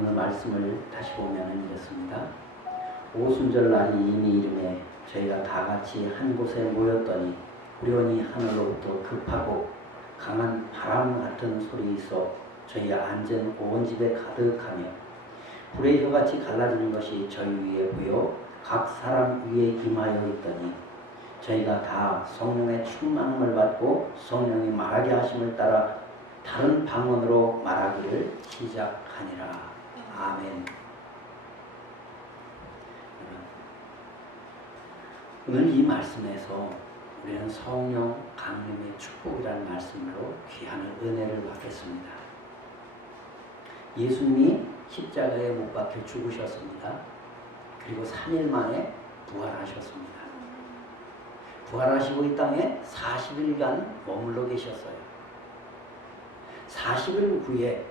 오늘 말씀을 다시 보면 이렇습니다. 오순절 날이 이미 이름에 저희가 다 같이 한 곳에 모였더니 우연히 하늘로부터 급하고 강한 바람 같은 소리 있어 저희 앉은 온 집에 가득하며 불의 혀같이 갈라지는 것이 저희 위에 보여 각 사람 위에 임하여 있더니 저희가 다 성령의 충만함을 받고 성령이 말하게 하심을 따라 다른 방언으로 말하기를 시작하니라. 아멘. 오늘 이 말씀에서 우리는 성령 강림의 축복이라는 말씀으로 귀한 은혜를 받겠습니다. 예수님이 십자가에 못 박혀 죽으셨습니다. 그리고 3일 만에 부활하셨습니다. 부활하시고 이 땅에 40일간 머물러 계셨어요. 40일 후에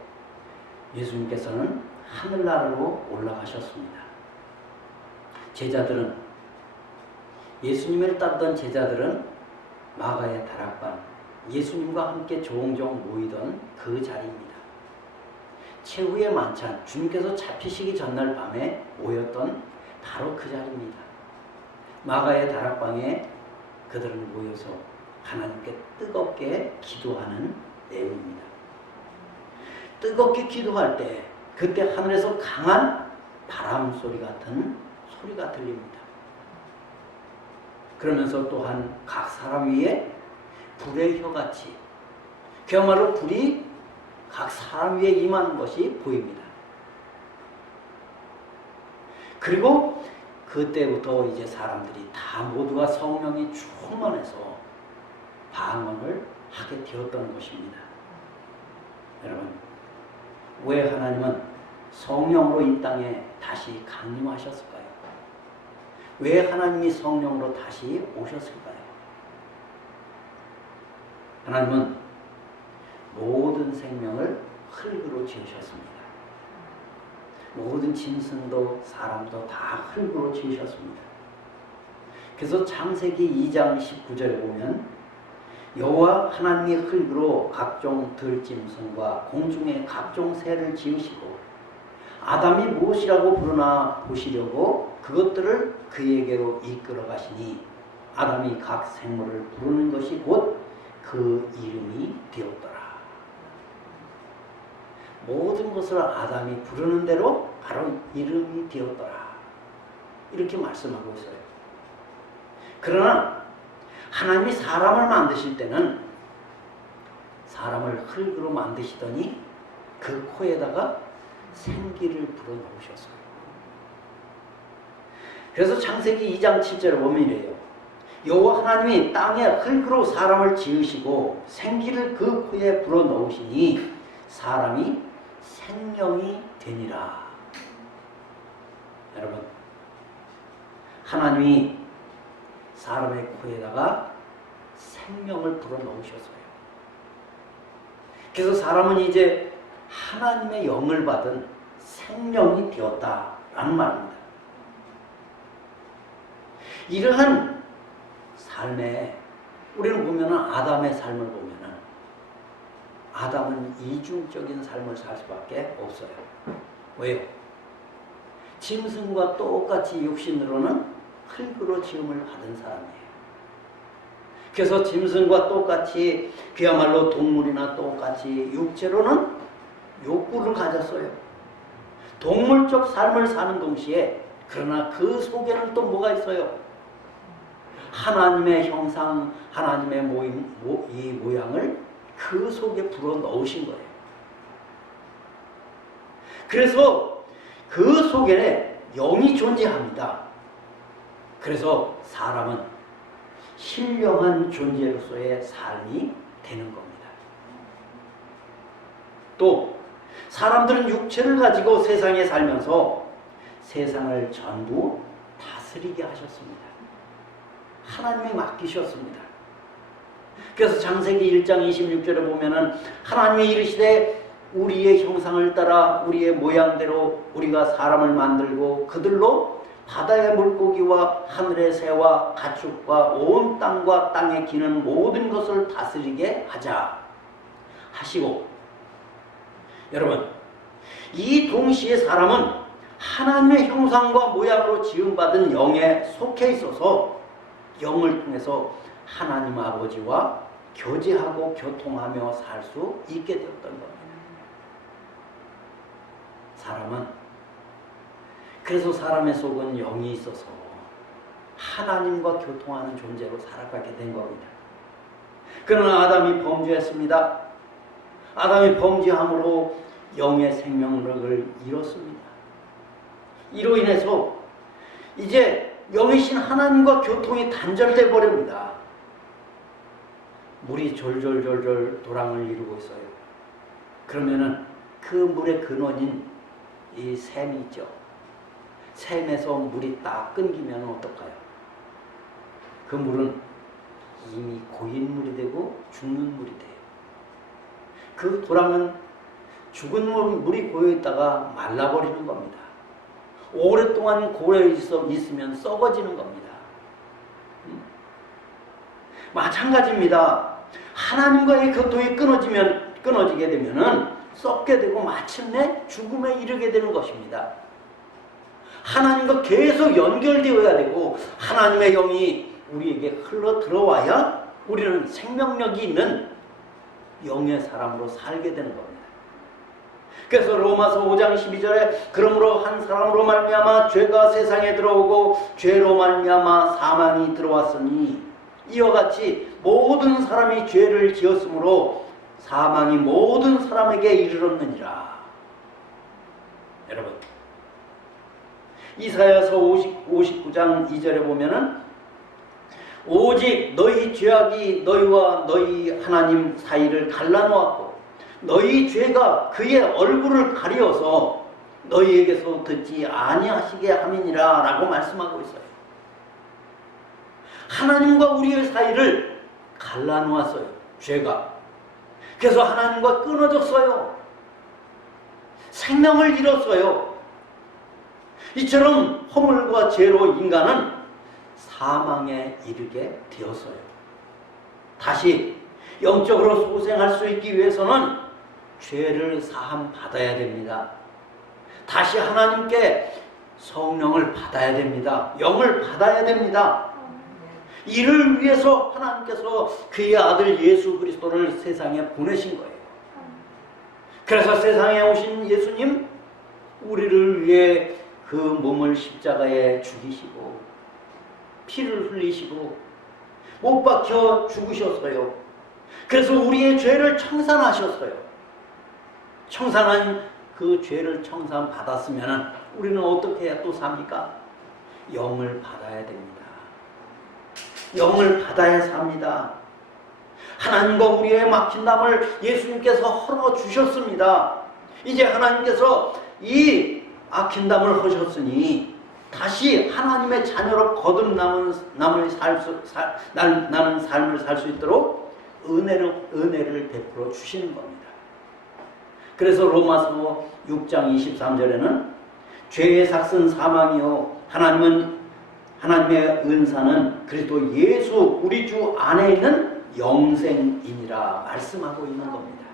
예수님께서는 하늘나라로 올라가셨습니다. 제자들은, 예수님을 따르던 제자들은 마가의 다락방, 예수님과 함께 종종 모이던 그 자리입니다. 최후의 만찬, 주님께서 잡히시기 전날 밤에 모였던 바로 그 자리입니다. 마가의 다락방에 그들은 모여서 하나님께 뜨겁게 기도하는 내용입니다. 뜨겁게 기도할 때 그때 하늘에서 강한 바람 소리 같은 소리가 들립니다. 그러면서 또한 각 사람 위에 불의 혀같이, 그야말로 불이 각 사람 위에 임하는 것이 보입니다. 그리고 그때부터 이제 사람들이 다 모두가 성령이 충만해서 방언을 하게 되었던 것입니다. 여러분, 왜 하나님은 성령으로 이 땅에 다시 강림하셨을까요? 왜 하나님이 성령으로 다시 오셨을까요? 하나님은 모든 생명을 흙으로 지으셨습니다. 모든 짐승도 사람도 다 흙으로 지으셨습니다. 그래서 창세기 2장 19절에 보면 여호와 하나님이 흙으로 각종 들짐승과 공중의 각종 새를 지으시고 아담이 무엇이라고 부르나 보시려고 그것들을 그에게로 이끌어 가시니 아담이 각 생물을 부르는 것이 곧 그 이름이 되었더라. 모든 것을 아담이 부르는 대로 바로 이름이 되었더라. 이렇게 말씀하고 있어요. 그러나 하나님이 사람을 만드실 때는 사람을 흙으로 만드시더니 그 코에다가 생기를 불어넣으셨어요. 그래서 창세기 2장 7절에 보면 이래요. 여호와 하나님이 땅에 흙으로 사람을 지으시고 생기를 그 코에 불어넣으시니 사람이 생명이 되니라. 여러분, 하나님이 사람의 코에다가 생명을 불어넣으셨어요. 그래서 사람은 이제 하나님의 영을 받은 생명이 되었다라는 말입니다. 이러한 삶에 우리는 보면은 아담의 삶을 보면은 아담은 이중적인 삶을 살 수밖에 없어요. 왜요? 짐승과 똑같이 육신으로는 흙으로 지음을 받은 사람이에요. 그래서 짐승과 똑같이 그야말로 동물이나 똑같이 육체로는 욕구를 가졌어요. 동물적 삶을 사는 동시에 그러나 그 속에는 또 뭐가 있어요? 하나님의 형상, 하나님의 이 모양을 그 속에 불어넣으신 거예요. 그래서 그 속에 영이 존재합니다. 그래서 사람은 신령한 존재로서의 삶이 되는 겁니다. 또 사람들은 육체를 가지고 세상에 살면서 세상을 전부 다스리게 하셨습니다. 하나님이 맡기셨습니다. 그래서 창세기 1장 26절에 보면은 하나님이 이르시되 우리의 형상을 따라 우리의 모양대로 우리가 사람을 만들고 그들로 바다의 물고기와 하늘의 새와 가축과 온 땅과 땅에 기는 모든 것을 다스리게 하자 하시고, 여러분, 이 동시에 사람은 하나님의 형상과 모양으로 지음받은 영에 속해 있어서 영을 통해서 하나님 아버지와 교제하고 교통하며 살 수 있게 되었던 겁니다. 사람은 그래서 사람의 속은 영이 있어서 하나님과 교통하는 존재로 살아가게 된 겁니다. 그러나 아담이 범죄했습니다. 아담이 범죄함으로 영의 생명력을 잃었습니다. 이로 인해서 이제 영이신 하나님과 교통이 단절돼 버립니다. 물이 졸졸졸졸 도랑을 이루고 있어요. 그러면은 그 물의 근원인 이 샘이 있죠. 샘에서 물이 딱 끊기면 어떨까요? 그 물은 이미 고인 물이 되고 죽는 물이 돼요. 그 도랑은 죽은 물이 고여있다가 말라버리는 겁니다. 오랫동안 고여있으면 썩어지는 겁니다. 마찬가지입니다. 하나님과의 교통이 끊어지게 되면은 썩게 되고 마침내 죽음에 이르게 되는 것입니다. 하나님과 계속 연결되어야 되고 하나님의 영이 우리에게 흘러 들어와야 우리는 생명력이 있는 영의 사람으로 살게 되는 겁니다. 그래서 로마서 5장 12절에 그러므로 한 사람으로 말미암아 죄가 세상에 들어오고 죄로 말미암아 사망이 들어왔으니 이와 같이 모든 사람이 죄를 지었으므로 사망이 모든 사람에게 이르렀느니라. 여러분, 이사야서 59장 2절에 보면은 오직 너희 죄악이 너희와 너희 하나님 사이를 갈라놓았고 너희 죄가 그의 얼굴을 가리어서 너희에게서 듣지 아니하시게 함이니라 라고 말씀하고 있어요. 하나님과 우리의 사이를 갈라놓았어요. 죄가. 그래서 하나님과 끊어졌어요. 생명을 잃었어요. 이처럼 허물과 죄로 인간은 사망에 이르게 되었어요. 다시 영적으로 소생할 수 있기 위해서는 죄를 사함 받아야 됩니다. 다시 하나님께 성령을 받아야 됩니다. 영을 받아야 됩니다. 이를 위해서 하나님께서 그의 아들 예수 그리스도를 세상에 보내신 거예요. 그래서 세상에 오신 예수님, 우리를 위해 그 몸을 십자가에 죽이시고 피를 흘리시고 못 박혀 죽으셨어요. 그래서 우리의 죄를 청산하셨어요. 청산한 그 죄를 청산받았으면 우리는 어떻게 해야 또 삽니까? 영을 받아야 됩니다. 영을 받아야 삽니다. 하나님과 우리의 막힌 담을 예수님께서 헐어주셨습니다. 이제 하나님께서 이 막힌 담을 하셨으니 다시 하나님의 자녀로 거듭나는 삶을 살 수 있도록 은혜를 베풀어 주시는 겁니다. 그래서 로마서 6장 23절에는 죄의 삭은 사망이요 하나님의 은사는 그리스도 예수 우리 주 안에 있는 영생이니라 말씀하고 있는 겁니다.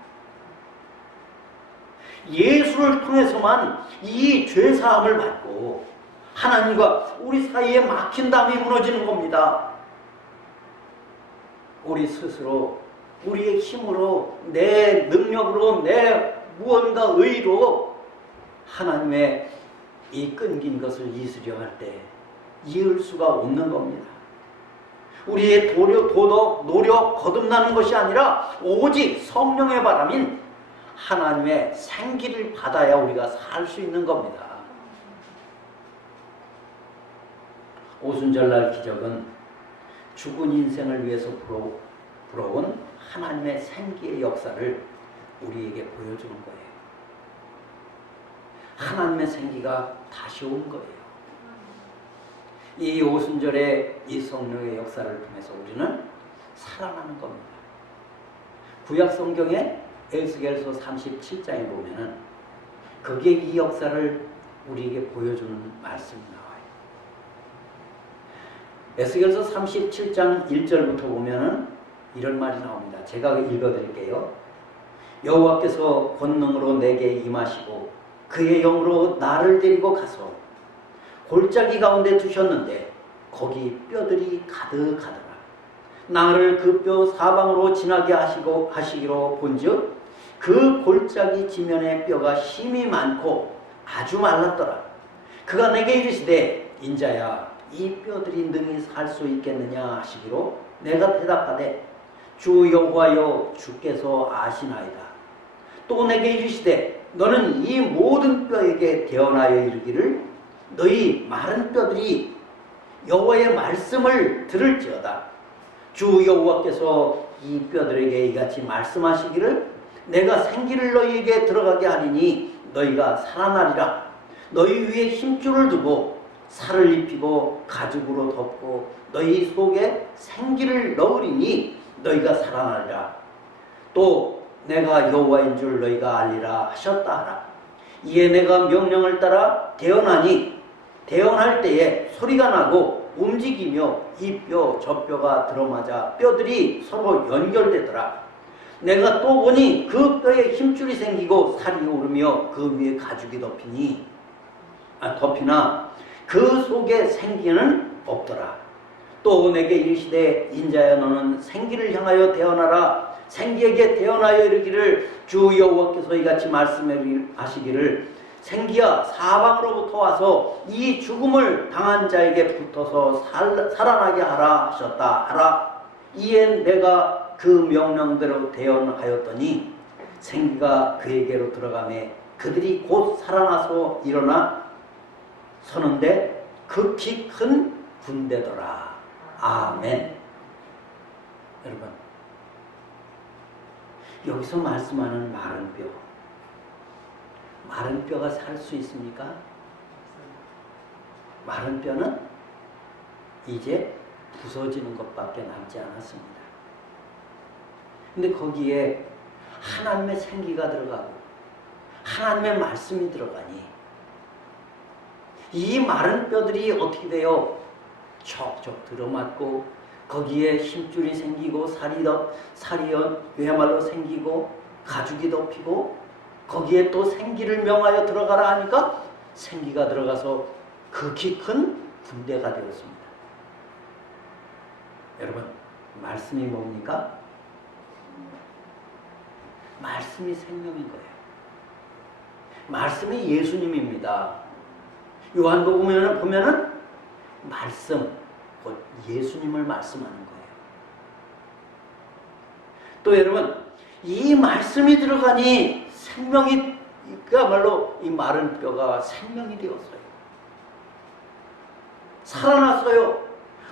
예수를 통해서만 이 죄사함을 받고 하나님과 우리 사이에 막힌 담이 무너지는 겁니다. 우리 스스로 우리의 힘으로 내 능력으로 내 무언가 의로 하나님의 이 끊긴 것을 이으려 할 때 이을 수가 없는 겁니다. 우리의 노력, 거듭나는 것이 아니라 오직 성령의 바람인 하나님의 생기를 받아야 우리가 살 수 있는 겁니다. 오순절날 기적은 죽은 인생을 위해서 불어온 하나님의 생기의 역사를 우리에게 보여주는 거예요. 하나님의 생기가 다시 온 거예요. 이 오순절의 이 성령의 역사를 통해서 우리는 살아나는 겁니다. 구약 성경에 에스겔서 37장에 보면은 거기에 이 역사를 우리에게 보여주는 말씀이 나와요. 에스겔서 37장 1절부터 보면은 이런 말이 나옵니다. 제가 읽어드릴게요. 여호와께서 권능으로 내게 임하시고 그의 영으로 나를 데리고 가서 골짜기 가운데 두셨는데 거기 뼈들이 가득하더라. 나를 그 뼈 사방으로 지나게 하시기로 본즉 그 골짜기 지면에 뼈가 심이 많고 아주 말랐더라. 그가 내게 이르시되 인자야 이 뼈들이 능히 살 수 있겠느냐 하시기로 내가 대답하되 주 여호와여 주께서 아시나이다. 또 내게 이르시되 너는 이 모든 뼈에게 대언하여 이르기를 너희 마른 뼈들이 여호와의 말씀을 들을지어다. 주 여호와께서 이 뼈들에게 이같이 말씀하시기를 내가 생기를 너희에게 들어가게 하리니 너희가 살아나리라. 너희 위에 힘줄을 두고 살을 입히고 가죽으로 덮고 너희 속에 생기를 넣으리니 너희가 살아나리라. 또 내가 여호와인 줄 너희가 알리라 하셨다 하라. 이에 내가 명령을 따라 대언하니 대언할 때에 소리가 나고 움직이며 이 뼈 저 뼈가 들어맞아 뼈들이 서로 연결되더라. 내가 또 보니 그 뼈에 힘줄이 생기고 살이 오르며 그 위에 가죽이 덮이나 그 속에 생기는 없더라. 또 내게 이르시되 인자야 너는 생기를 향하여 대언하라. 생기에게 대언하여 이르기를 주 여호와께서 이같이 말씀하시기를 생기야 사방으로부터 와서 이 죽음을 당한 자에게 붙어서 살아나게 하라 하셨다 하라. 이에 내가 그 명령대로 대언하였더니 생기가 그에게로 들어가매 그들이 곧 살아나서 일어나 서는데 극히 큰 군대더라. 아멘. 여러분 여기서 말씀하는 마른 뼈가 살 수 있습니까? 마른 뼈는 이제 부서지는 것밖에 남지 않았습니다. 근데 거기에 하나님의 생기가 들어가고 하나님의 말씀이 들어가니 이 마른 뼈들이 어떻게 돼요? 척척 들어맞고 거기에 힘줄이 살이 그야말로 생기고 가죽이 덮이고 거기에 또 생기를 명하여 들어가라 하니까 생기가 들어가서 극히 큰 군대가 되었습니다. 여러분 말씀이 뭡니까? 말씀이 생명인 거예요. 말씀이 예수님입니다. 요한복음에 보면은 말씀, 곧 예수님을 말씀하는 거예요. 또 여러분 이 말씀이 들어가니 생명이 그야말로 이 마른 뼈가 생명이 되었어요. 살아났어요.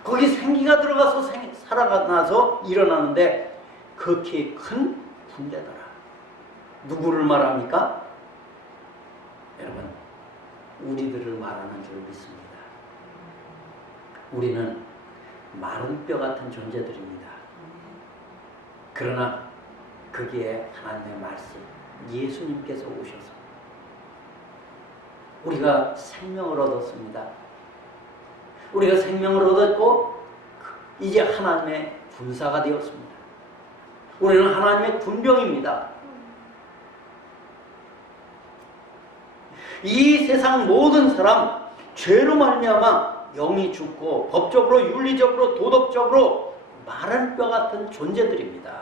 거기 생기가 들어가서 살아나서 일어나는데 극히 큰 군대더라. 누구를 말합니까? 여러분 우리들을 말하는 줄 믿습니다. 우리는 마른 뼈 같은 존재들입니다. 그러나 거기에 하나님의 말씀 예수님께서 오셔서 우리가 생명을 얻었습니다. 우리가 생명을 얻었고 이제 하나님의 군사가 되었습니다. 우리는 하나님의 군병입니다. 이 세상 모든 사람 죄로 말미암아 영이 죽고 법적으로 윤리적으로 도덕적으로 마른 뼈 같은 존재들입니다.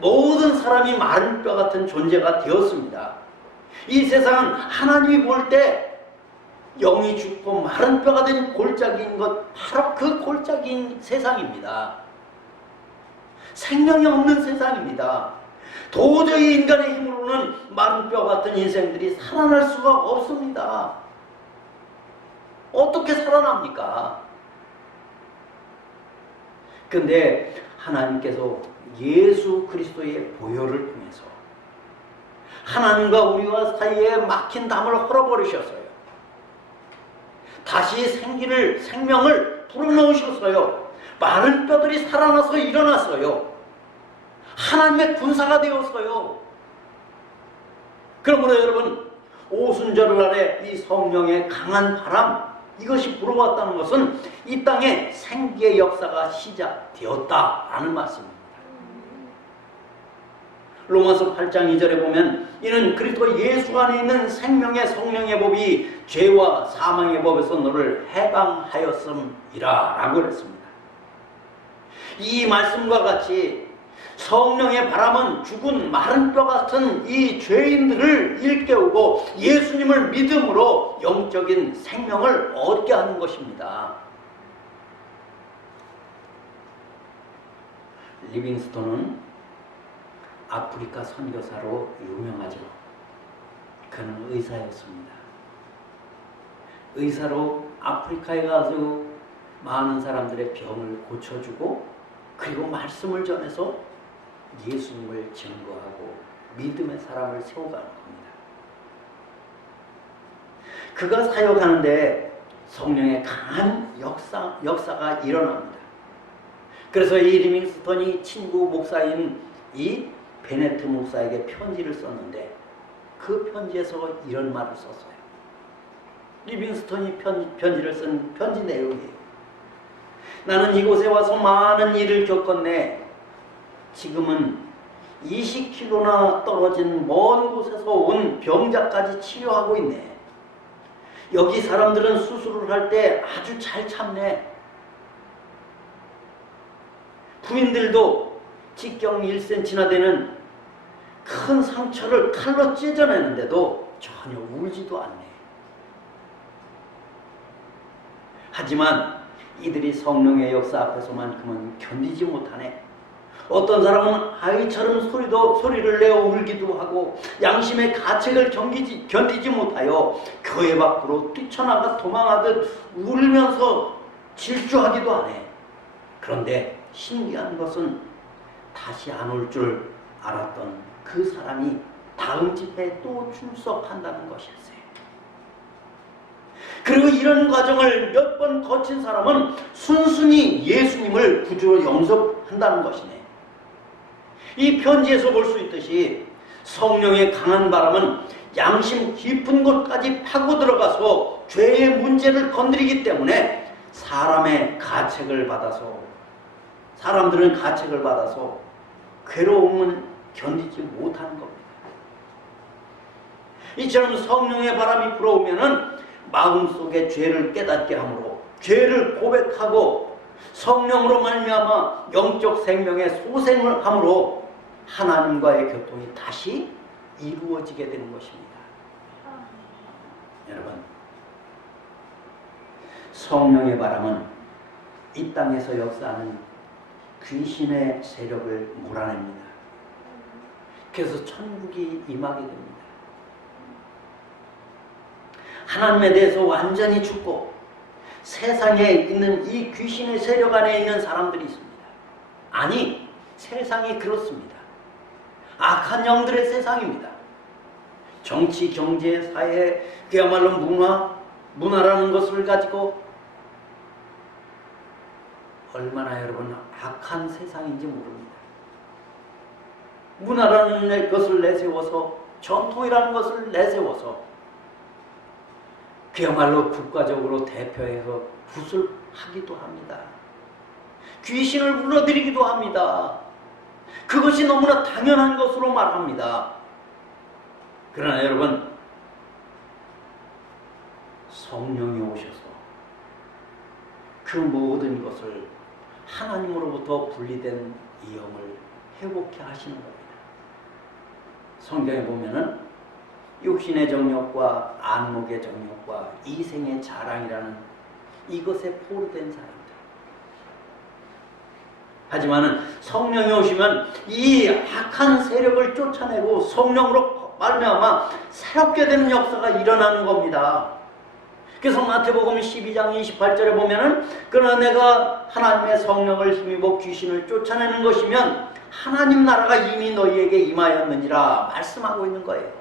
모든 사람이 마른 뼈 같은 존재가 되었습니다. 이 세상은 하나님이 볼 때 영이 죽고 마른 뼈가 된 골짜기인 것 바로 그 골짜기인 세상입니다. 생명이 없는 세상입니다. 도저히 인간의 힘으로는 마른 뼈 같은 인생들이 살아날 수가 없습니다. 어떻게 살아납니까? 근데 하나님께서 예수 그리스도의 보혈을 통해서 하나님과 우리와 사이에 막힌 담을 헐어버리셨어요. 다시 생명을 불어넣으셨어요. 마른 뼈들이 살아나서 일어났어요. 하나님의 군사가 되었어요. 그러므로 여러분 오순절 날에 이 성령의 강한 바람 이것이 불어왔다는 것은 이 땅에 생기의 역사가 시작되었다라는 말씀입니다. 로마서 8장 2절에 보면 이는 그리스도 예수 안에 있는 생명의 성령의 법이 죄와 사망의 법에서 너를 해방하였음이라 라고 그랬습니다. 이 말씀과 같이 성령의 바람은 죽은 마른 뼈 같은 이 죄인들을 일깨우고 예수님을 믿음으로 영적인 생명을 얻게 하는 것입니다. 리빙스톤은 아프리카 선교사로 유명하죠. 그는 의사였습니다. 의사로 아프리카에 가서 많은 사람들의 병을 고쳐주고 그리고 말씀을 전해서 예수님을 증거하고 믿음의 사람을 세워가는 겁니다. 그가 사역하는데 성령의 강한 역사가 일어납니다. 그래서 이 리빙스턴이 친구 목사인 이 베네트 목사에게 편지를 썼는데 그 편지에서 이런 말을 썼어요. 리빙스턴이 편지를 쓴 편지 내용이에요. 나는 이곳에 와서 많은 일을 겪었네. 지금은 20km나 떨어진 먼 곳에서 온 병자까지 치료하고 있네. 여기 사람들은 수술을 할 때 아주 잘 참네. 부인들도 직경 1cm나 되는 큰 상처를 칼로 찢어내는데도 전혀 울지도 않네. 하지만 이들이 성령의 역사 앞에서만큼은 견디지 못하네. 어떤 사람은 아이처럼 소리를 내어 울기도 하고 양심의 가책을 견디지 못하여 교회 밖으로 뛰쳐나가 도망하듯 울면서 질주하기도 하네. 그런데 신기한 것은 다시 안 올 줄 알았던 그 사람이 다음 집회에 또 출석한다는 것이었어요. 그리고 이런 과정을 몇 번 거친 사람은 순순히 예수님을 구주로 영접한다는 것이네. 이 편지에서 볼 수 있듯이 성령의 강한 바람은 양심 깊은 곳까지 파고 들어가서 죄의 문제를 건드리기 때문에 사람들은 가책을 받아서 괴로움을 견디지 못하는 겁니다. 이처럼 성령의 바람이 불어오면은 마음속에 죄를 깨닫게 하므로 죄를 고백하고 성령으로 말미암아 영적 생명의 소생을 함으로 하나님과의 교통이 다시 이루어지게 되는 것입니다. 여러분, 성령의 바람은 이 땅에서 역사하는 귀신의 세력을 몰아냅니다. 그래서 천국이 임하게 됩니다. 하나님에 대해서 완전히 죽고 세상에 있는 이 귀신의 세력 안에 있는 사람들이 있습니다. 아니, 세상이 그렇습니다. 악한 영들의 세상입니다. 정치, 경제, 사회, 그야말로 문화라는 것을 가지고 얼마나 여러분 악한 세상인지 모릅니다. 문화라는 것을 내세워서, 전통이라는 것을 내세워서 그야말로 국가적으로 대표해서 굿을 하기도 합니다. 귀신을 불러들이기도 합니다. 그것이 너무나 당연한 것으로 말합니다. 그러나 여러분, 성령이 오셔서 그 모든 것을 하나님으로부터 분리된 이 영을 회복케 하시는 겁니다. 성경에 보면은 육신의 정욕과 안목의 정욕과 이생의 자랑이라는 이것에 포로된 사람들. 하지만 성령이 오시면 이 악한 세력을 쫓아내고 성령으로 말미암아 새롭게 되는 역사가 일어나는 겁니다. 그래서 마태복음 12장 28절에 보면은 그러나 내가 하나님의 성령을 힘입어 귀신을 쫓아내는 것이면 하나님 나라가 이미 너희에게 임하였느니라 말씀하고 있는 거예요.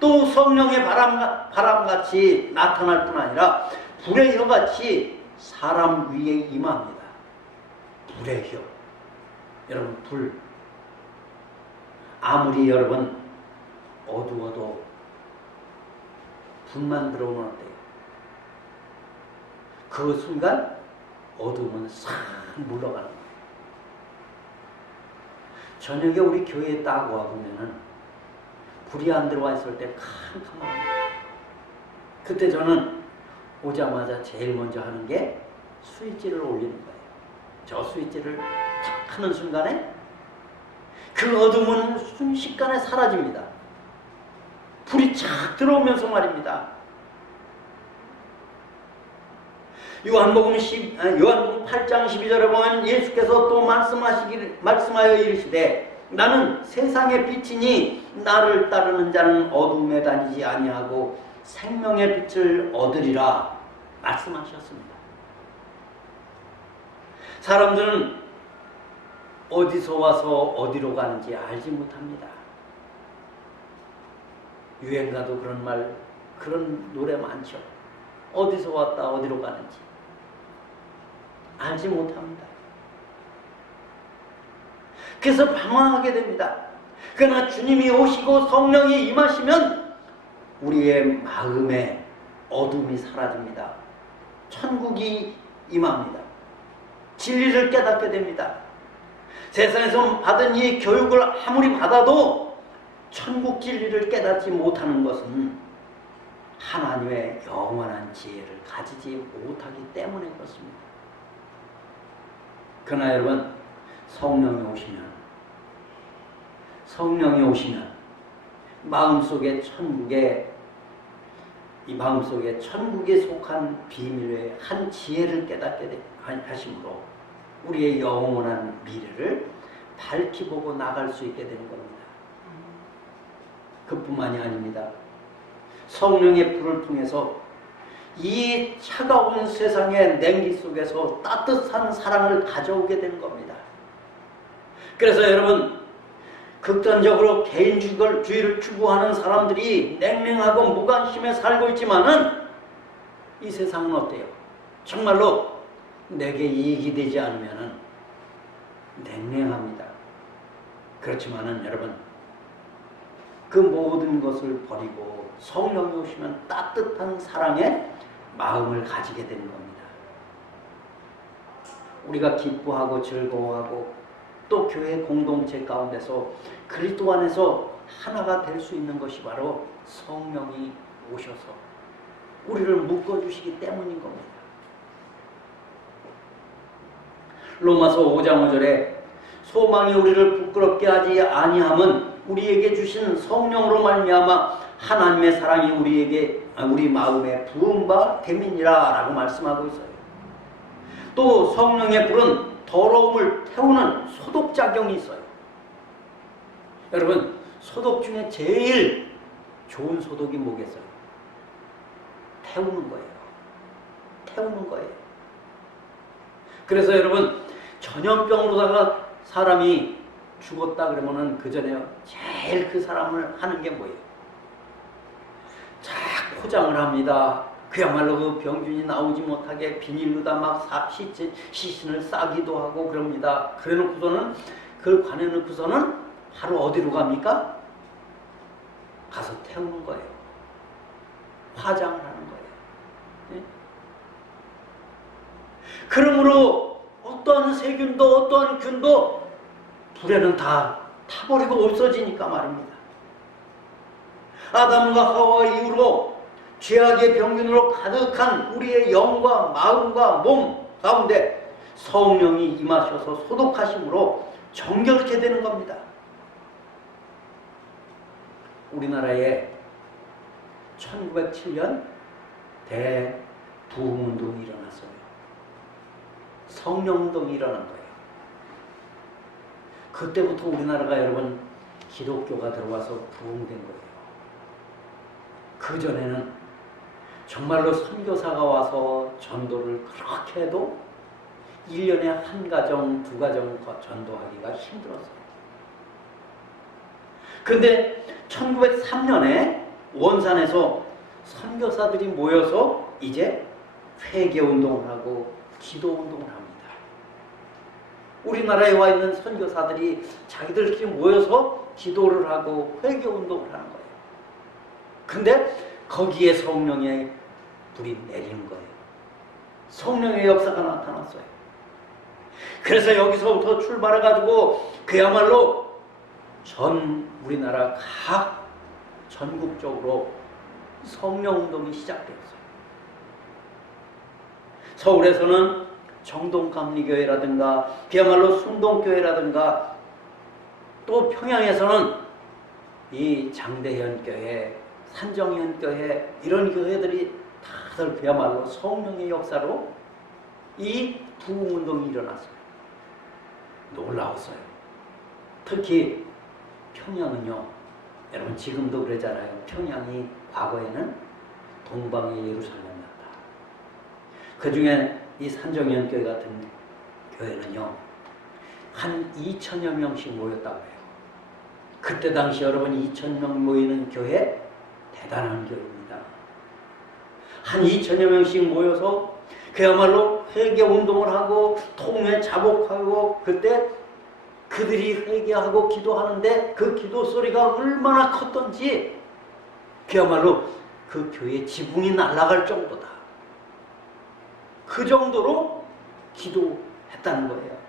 또 성령의 바람같이 나타날 뿐 아니라 불의 혀같이 사람 위에 임합니다. 불의 혀. 여러분, 불. 아무리 여러분 어두워도 불만 들어오면 어때요? 그 순간 어두움은 싹 물러가는 거예요. 저녁에 우리 교회에 딱 와보면은 불이 안 들어와 있을 때 캄캄합니다. 그때 저는 오자마자 제일 먼저 하는 게 스위치를 올리는 거예요. 저 스위치를 탁 하는 순간에 그 어둠은 순식간에 사라집니다. 불이 착 들어오면서 말입니다. 요한복음 8장 12절에 보면 예수께서 또 말씀하여 이르시되 나는 세상의 빛이니 나를 따르는 자는 어둠에 다니지 아니하고 생명의 빛을 얻으리라 말씀하셨습니다. 사람들은 어디서 와서 어디로 가는지 알지 못합니다. 유행가도 그런 노래 많죠. 어디서 왔다 어디로 가는지 알지 못합니다. 그래서 방황하게 됩니다. 그러나 주님이 오시고 성령이 임하시면 우리의 마음에 어둠이 사라집니다. 천국이 임합니다. 진리를 깨닫게 됩니다. 세상에서 받은 이 교육을 아무리 받아도 천국 진리를 깨닫지 못하는 것은 하나님의 영원한 지혜를 가지지 못하기 때문에 그렇습니다. 그러나 여러분, 성령이 오시면 마음속에 천국에 속한 비밀의 한 지혜를 깨닫게 하심으로 우리의 영원한 미래를 밝히 보고 나갈 수 있게 되는 겁니다. 그뿐만이 아닙니다. 성령의 불을 통해서 이 차가운 세상의 냉기 속에서 따뜻한 사랑을 가져오게 되는 겁니다. 그래서 여러분, 극단적으로 개인주의를 추구하는 사람들이 냉랭하고 무관심에 살고 있지만은 이 세상은 어때요? 정말로 내게 이익이 되지 않으면은 냉랭합니다. 그렇지만은 여러분, 그 모든 것을 버리고 성령이 오시면 따뜻한 사랑의 마음을 가지게 되는 겁니다. 우리가 기뻐하고 즐거워하고 또 교회 공동체 가운데서 그리스도 안에서 하나가 될 수 있는 것이 바로 성령이 오셔서 우리를 묶어주시기 때문인 겁니다. 로마서 5장 5절에 소망이 우리를 부끄럽게 하지 아니함은 우리에게 주신 성령으로 말미암아 하나님의 사랑이 우리 마음에 부은 바 됨이니라 라고 말씀하고 있어요. 또 성령의 불은 더러움을 태우는 소독작용이 있어요. 여러분, 소독 중에 제일 좋은 소독이 뭐겠어요? 태우는 거예요. 그래서 여러분, 전염병으로다가 사람이 죽었다 그러면은 그 전에 제일 그 사람을 하는 게 뭐예요? 잘 포장을 합니다. 그야말로 그 병균이 나오지 못하게 비닐로다 막 시신을 싸기도 하고 그럽니다. 그래 놓고서는 그걸 관해 놓고서는 바로 어디로 갑니까? 가서 태우는 거예요. 화장을 하는 거예요. 네? 그러므로 어떠한 세균도 어떠한 균도 불에는 다 타버리고 없어지니까 말입니다. 아담과 하와 이후로 죄악의 병균으로 가득한 우리의 영과 마음과 몸 가운데 성령이 임하셔서 소독하심으로 정결케 되는 겁니다. 우리나라에 1907년 대부흥운동이 일어났어요. 성령운동이 일어난 거예요. 그때부터 우리나라가 여러분 기독교가 들어와서 부흥된 거예요. 그전에는 정말로 선교사가 와서 전도를 그렇게 해도 1년에 한 가정, 두 가정 전도하기가 힘들었어요. 근데 1903년에 원산에서 선교사들이 모여서 이제 회개운동을 하고 기도운동을 합니다. 우리나라에 와 있는 선교사들이 자기들끼리 모여서 기도를 하고 회개운동을 하는 거예요. 근데 거기에 성령의 불이 내리는 거예요. 성령의 역사가 나타났어요. 그래서 여기서부터 출발해가지고 그야말로 전 우리나라 각 전국적으로 성령운동이 시작되었어요. 서울에서는 정동감리교회라든가 그야말로 순동교회라든가 또 평양에서는 이 장대현교회, 산정현교회 이런 교회들이 다들 그야말로 성령의 역사로 이 부흥운동이 일어났어요. 놀라웠어요. 특히 평양은요, 여러분 지금도 그러잖아요. 평양이 과거에는 동방의 예루살렘이었다. 그 중에 이 산정현교회 같은 교회는요, 한 2천여 명씩 모였다고 해요. 그때 당시 여러분 2,000명 모이는 교회 대단한 교회입니다. 한 2천여 명씩 모여서 그야말로 회개 운동을 하고 통회 자복하고 그때 그들이 회개하고 기도하는데 그 기도 소리가 얼마나 컸던지 그야말로 그 교회 지붕이 날아갈 정도다. 그 정도로 기도했다는 거예요.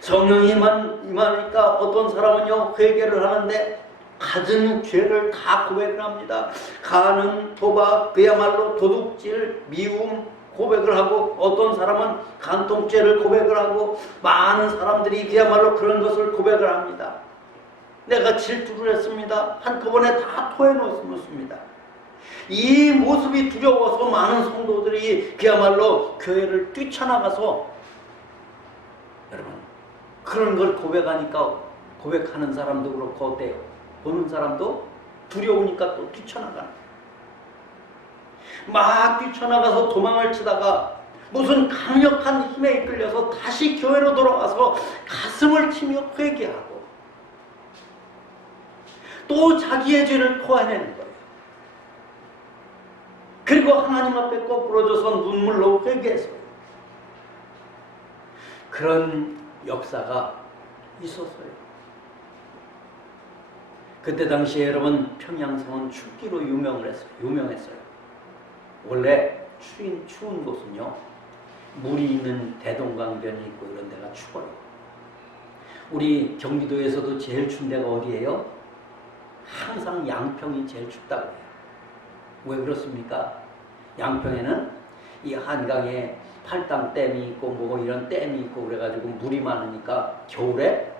성령이 임하니까 어떤 사람은요 회개를 하는데 갖은 죄를 다 고백을 합니다. 간음, 도박, 그야말로 도둑질, 미움 고백을 하고 어떤 사람은 간통죄를 고백을 하고 많은 사람들이 그야말로 그런 것을 고백을 합니다. 내가 질투를 했습니다. 한꺼번에 다 토해놓습니다. 이 모습이 두려워서 많은 성도들이 그야말로 교회를 뛰쳐나가서 여러분 그런 걸 고백하니까 고백하는 사람도 그렇고 어때요? 보는 사람도 두려우니까 또 뛰쳐나가는 막 뛰쳐나가서 도망을 치다가 무슨 강력한 힘에 이끌려서 다시 교회로 돌아와서 가슴을 치며 회개하고 또 자기의 죄를 토해내는 거예요. 그리고 하나님 앞에 거꾸로져서 눈물로 회개했어요. 그런 역사가 있었어요. 그때 당시에 여러분 평양성은 춥기로 유명했어요. 원래 추운 곳은요 물이 있는 대동강변이 있고 이런 데가 추워요. 우리 경기도에서도 제일 추운 데가 어디예요? 항상 양평이 제일 춥다고 해요. 왜 그렇습니까? 양평에는 이 한강에 팔당댐이 있고 뭐 이런 댐이 있고 그래가지고 물이 많으니까 겨울에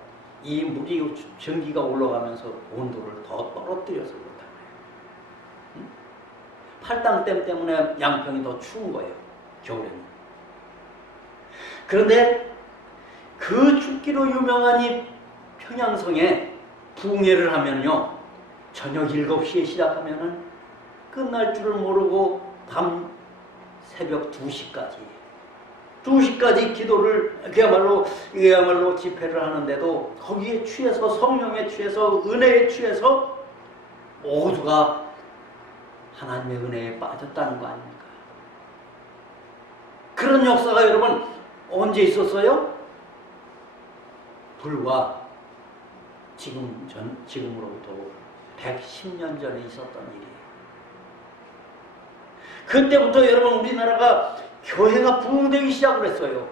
이 물이 전기가 올라가면서 온도를 더 떨어뜨려서 그렇다고 해요. 응? 팔당댐 때문에 양평이 더 추운 거예요. 겨울에는. 그런데 그 춥기로 유명한 이 평양성에 부흥회를 하면요 저녁 7시에 시작하면은 끝날 줄을 모르고 밤 새벽 2시까지 기도를 그야말로 집회를 하는데도 거기에 취해서 성령에 취해서 은혜에 취해서 모두가 하나님의 은혜에 빠졌다는 거 아닙니까? 그런 역사가 여러분 언제 있었어요? 불과 지금으로부터 110년 전에 있었던 일이에요. 그때부터 여러분 우리나라가 교회가 부흥되기 시작을 했어요.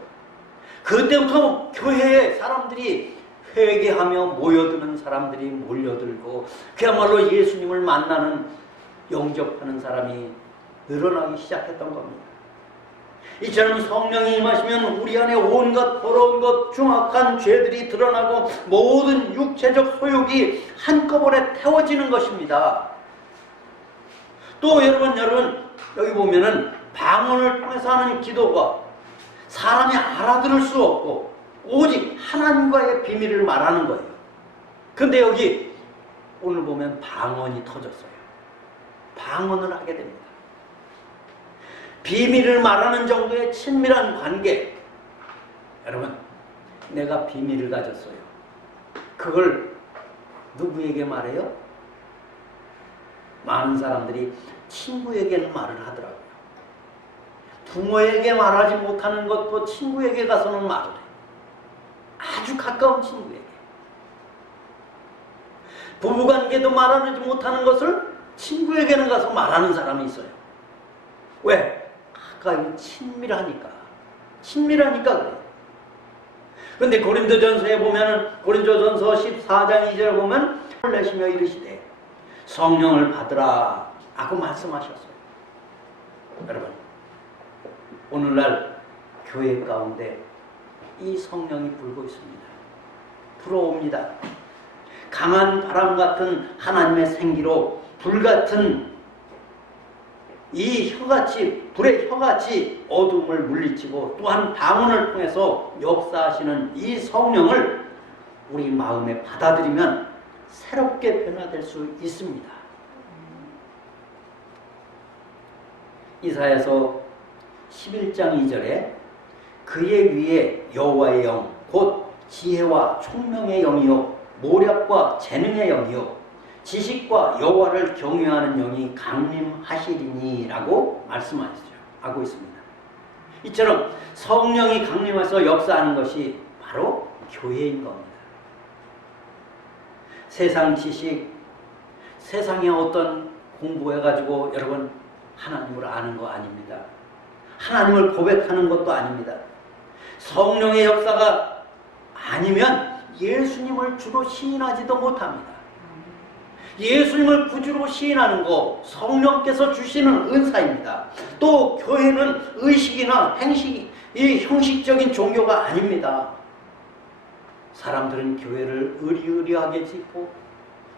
그때부터 교회에 사람들이 회개하며 모여드는 사람들이 몰려들고 그야말로 예수님을 만나는 영접하는 사람이 늘어나기 시작했던 겁니다. 이처럼 성령이 임하시면 우리 안에 온갖 더러운 것, 중악한 죄들이 드러나고 모든 육체적 소욕이 한꺼번에 태워지는 것입니다. 또 여러분 여기 보면은 방언을 통해서 하는 기도가 사람이 알아들을 수 없고 오직 하나님과의 비밀을 말하는 거예요. 근데 여기 오늘 보면 방언이 터졌어요. 방언을 하게 됩니다. 비밀을 말하는 정도의 친밀한 관계. 여러분 내가 비밀을 가졌어요. 그걸 누구에게 말해요? 많은 사람들이 친구에게는 말을 하더라고요. 부모에게 말하지 못하는 것도 친구에게 가서는 말을 해요. 아주 가까운 친구에게. 부부관계도 말하지 못하는 것을 친구에게는 가서 말하는 사람이 있어요. 왜? 가까이 친밀하니까 그래요. 근데 고린도전서에 보면은 고린도전서 14장 2절에 보면 내시며 이르시되 성령을 받으라 하고 말씀하셨어요. 여러분, 오늘날 교회 가운데 이 성령이 불고 있습니다. 불어옵니다. 강한 바람 같은 하나님의 생기로 불같은 이 혀같이, 불의 혀같이 어둠을 물리치고 또한 방언을 통해서 역사하시는 이 성령을 우리 마음에 받아들이면 새롭게 변화될 수 있습니다. 이사야서 11장 2절에 그의 위에 여호와의 영, 곧 지혜와 총명의 영이요 모략과 재능의 영이요 지식과 여호와를 경외하는 영이 강림하시리니 라고 말씀하고 있습니다. 이처럼 성령이 강림해서 역사하는 것이 바로 교회인 겁니다. 세상 지식, 세상에 어떤 공부해가지고 여러분 하나님을 아는 거 아닙니다. 하나님을 고백하는 것도 아닙니다. 성령의 역사가 아니면 예수님을 주로 시인하지도 못합니다. 예수님을 구주로 시인하는 거 성령께서 주시는 은사입니다. 또 교회는 의식이나 행식, 이 형식적인 종교가 아닙니다. 사람들은 교회를 의리의리하게 짓고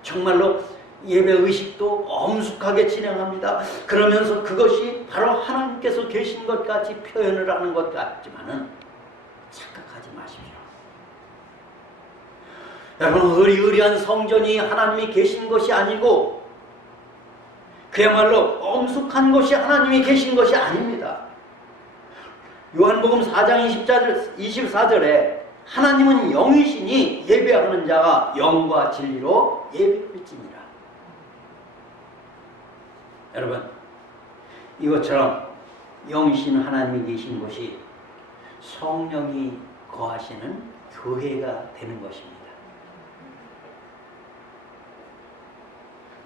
정말로 예배 의식도 엄숙하게 진행합니다. 그러면서 그것이 바로 하나님께서 계신 것 같이 표현을 하는 것 같지만은 착각하지 마십시오. 여러분, 의리의리한 성전이 하나님이 계신 것이 아니고 그야말로 엄숙한 것이 하나님이 계신 것이 아닙니다. 요한복음 4장 24절에 하나님은 영이시니 예배하는 자가 영과 진리로 예배할지니라. 여러분, 이것처럼 영이신 하나님이 계신 곳이 성령이 거하시는 교회가 되는 것입니다.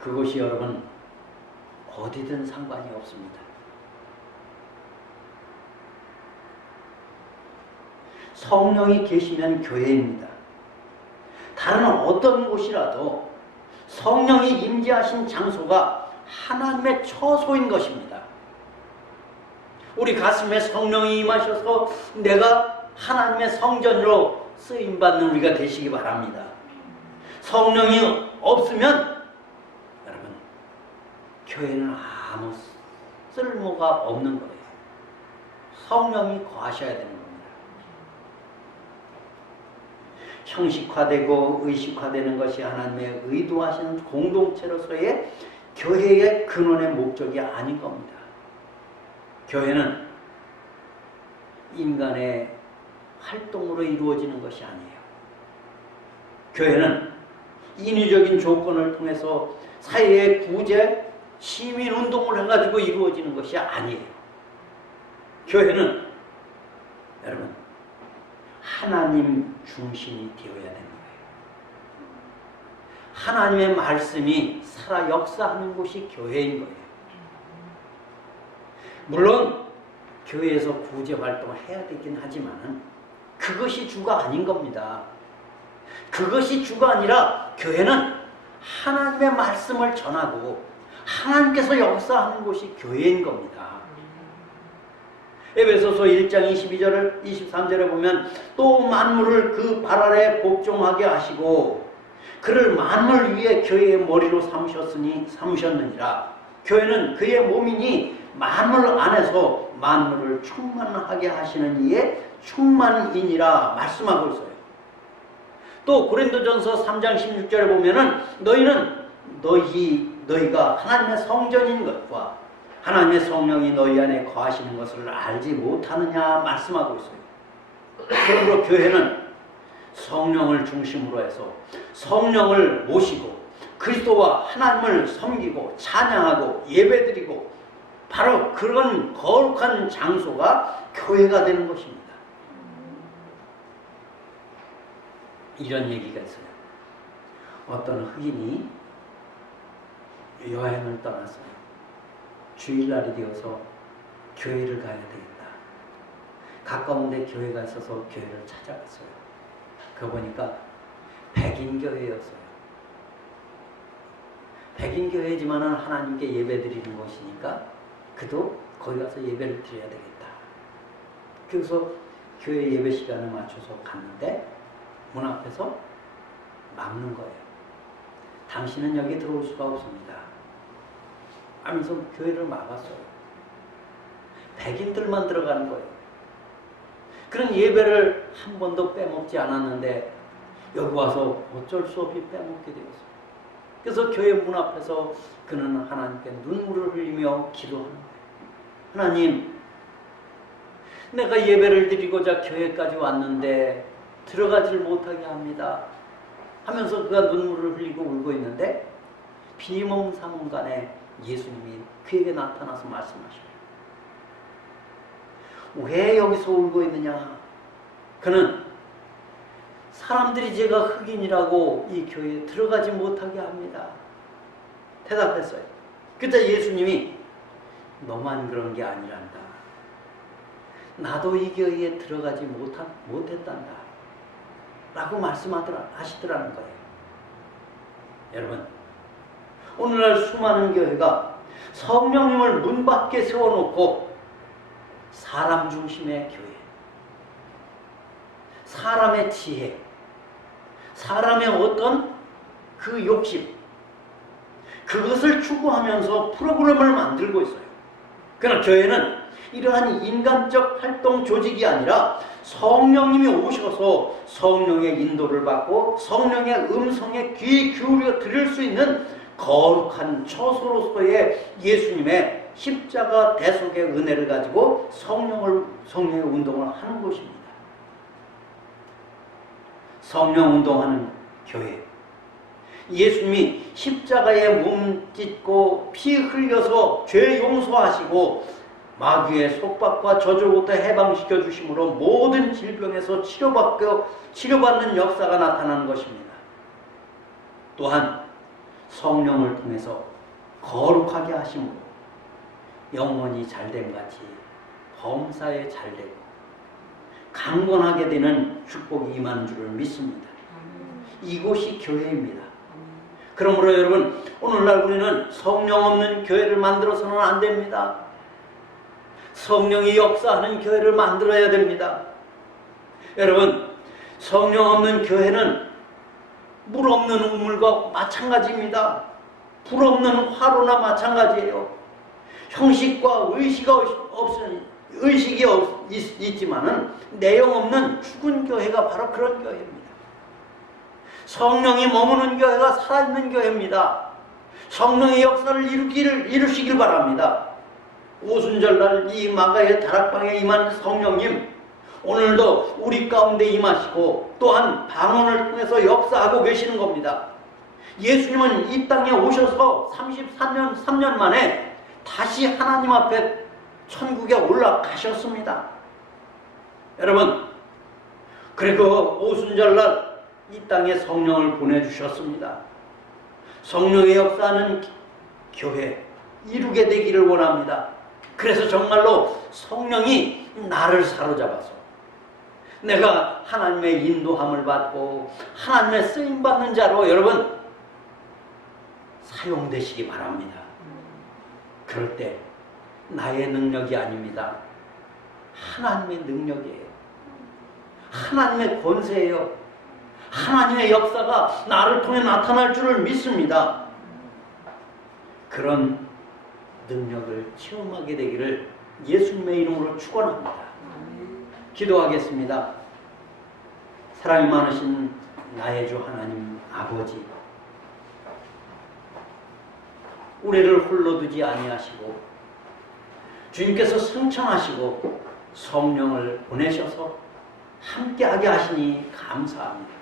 그것이 여러분 어디든 상관이 없습니다. 성령이 계시면 교회입니다. 다른 어떤 곳이라도 성령이 임재하신 장소가 하나님의 처소인 것입니다. 우리 가슴에 성령이 임하셔서 내가 하나님의 성전으로 쓰임받는 우리가 되시기 바랍니다. 성령이 없으면 여러분 교회는 아무 쓸모가 없는 거예요. 성령이 거하셔야 되는 겁니다. 형식화되고 의식화되는 것이 하나님의 의도하신 공동체로서의 교회의 근원의 목적이 아닌 겁니다. 교회는 인간의 활동으로 이루어지는 것이 아니에요. 교회는 인위적인 조건을 통해서 사회의 구제, 시민운동을 해가지고 이루어지는 것이 아니에요. 교회는 여러분 하나님 중심이 되어야 되는 거예요. 하나님의 말씀이 살아 역사하는 곳이 교회인 거예요. 물론 교회에서 구제 활동을 해야 되긴 하지만 그것이 주가 아닌 겁니다. 그것이 주가 아니라 교회는 하나님의 말씀을 전하고 하나님께서 역사하는 곳이 교회인 겁니다. 에베소서 1장 22절 23절에 보면 또 만물을 그 발 아래 복종하게 하시고 그를 만물 위에 교회의 머리로 삼으셨느니라. 교회는 그의 몸이니 만물 안에서 만물을 충만하게 하시는 이의 충만이니라 말씀하고 있어요. 또 고린도전서 3장 16절에 보면은 너희가 하나님의 성전인 것과 하나님의 성령이 너희 안에 거하시는 것을 알지 못하느냐 말씀하고 있어요. 그러므로 교회는 성령을 중심으로 해서 성령을 모시고 그리스도와 하나님을 섬기고 찬양하고 예배드리고 바로 그런 거룩한 장소가 교회가 되는 것입니다. 이런 얘기가 있어요. 어떤 흑인이 여행을 떠났어요. 주일날이 되어서 교회를 가야 되겠다. 가까운 데 교회가 있어서 교회를 찾아갔어요. 그거 보니까 백인교회였어요. 백인교회지만은 하나님께 예배 드리는 곳이니까 그도 거기 가서 예배를 드려야 되겠다. 그래서 교회 예배 시간을 맞춰서 갔는데 문 앞에서 막는 거예요. 당신은 여기 들어올 수가 없습니다 하면서 교회를 막았어요. 백인들만 들어가는 거예요. 그런 예배를 한 번도 빼먹지 않았는데 여기 와서 어쩔 수 없이 빼먹게 되었어요. 그래서 교회 문 앞에서 그는 하나님께 눈물을 흘리며 기도하는 거예요. 하나님, 내가 예배를 드리고자 교회까지 왔는데 들어가질 못하게 합니다 하면서 그가 눈물을 흘리고 울고 있는데 비몽사몽간에 예수님이 그에게 나타나서 말씀하십니다. 왜 여기서 울고 있느냐? 그는 사람들이 제가 흑인이라고 이 교회에 들어가지 못하게 합니다. 대답했어요. 그때 예수님이 너만 그런 게 아니란다. 나도 이 교회에 들어가지 못했단다. 라고 말씀하시더라는 거예요. 여러분, 오늘날 수많은 교회가 성령님을 문 밖에 세워놓고 사람 중심의 교회, 사람의 지혜, 사람의 어떤 그 욕심, 그것을 추구하면서 프로그램을 만들고 있어요. 그러나 교회는 이러한 인간적 활동 조직이 아니라 성령님이 오셔서 성령의 인도를 받고 성령의 음성에 귀 기울여 들을 수 있는 거룩한 처소로서의 예수님의 십자가 대속의 은혜를 가지고 성령의 운동을 하는 것입니다. 성령 운동하는 교회, 예수님이 십자가에 몸 찢고 피 흘려서 죄 용서하시고 마귀의 속박과 저주로부터 해방시켜 주심으로 모든 질병에서 치료받는 역사가 나타나는 것입니다. 또한 성령을 통해서 거룩하게 하심으로 영원히 잘됨같이 범사에 잘되고 강건하게 되는 축복이 임하는 줄을 믿습니다. 이곳이 교회입니다. 그러므로 여러분, 오늘날 우리는 성령 없는 교회를 만들어서는 안 됩니다. 성령이 역사하는 교회를 만들어야 됩니다. 여러분, 성령 없는 교회는 물 없는 우물과 마찬가지입니다. 불 없는 화로나 마찬가지예요. 형식과 의식이 있지만은 내용 없는 죽은 교회가 바로 그런 교회입니다. 성령이 머무는 교회가 살아있는 교회입니다. 성령의 역사를 이루시길 바랍니다. 오순절날 이 마가의 다락방에 임한 성령님, 오늘도 우리 가운데 임하시고 또한 방언을 통해서 역사하고 계시는 겁니다. 예수님은 이 땅에 오셔서 3년 만에 다시 하나님 앞에 천국에 올라가셨습니다. 여러분, 그리고 오순절날 이 땅에 성령을 보내주셨습니다. 성령의 역사하는 교회 이루게 되기를 원합니다. 그래서 정말로 성령이 나를 사로잡아서 내가 하나님의 인도함을 받고 하나님의 쓰임받는 자로 여러분 사용되시기 바랍니다. 그럴 때 나의 능력이 아닙니다. 하나님의 능력이에요. 하나님의 권세예요. 하나님의 역사가 나를 통해 나타날 줄을 믿습니다. 그런 능력을 체험하게 되기를 예수님의 이름으로 축원합니다. 기도하겠습니다. 사랑이 많으신 나의 주 하나님 아버지, 우리를 홀로 두지 아니하시고 주님께서 승천하시고 성령을 보내셔서 함께하게 하시니 감사합니다.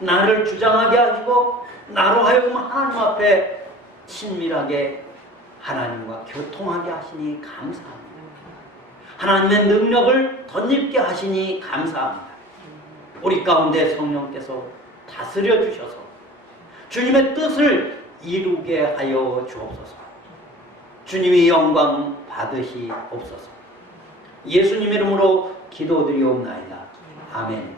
나를 주장하게 하시고 나로 하여금 하나님 앞에 친밀하게 하나님과 교통하게 하시니 감사합니다. 하나님의 능력을 덧입게 하시니 감사합니다. 우리 가운데 성령께서 다스려 주셔서 주님의 뜻을 이루게 하여 주옵소서. 주님이 영광 받으시옵소서. 예수님 이름으로 기도드리옵나이다. 아멘.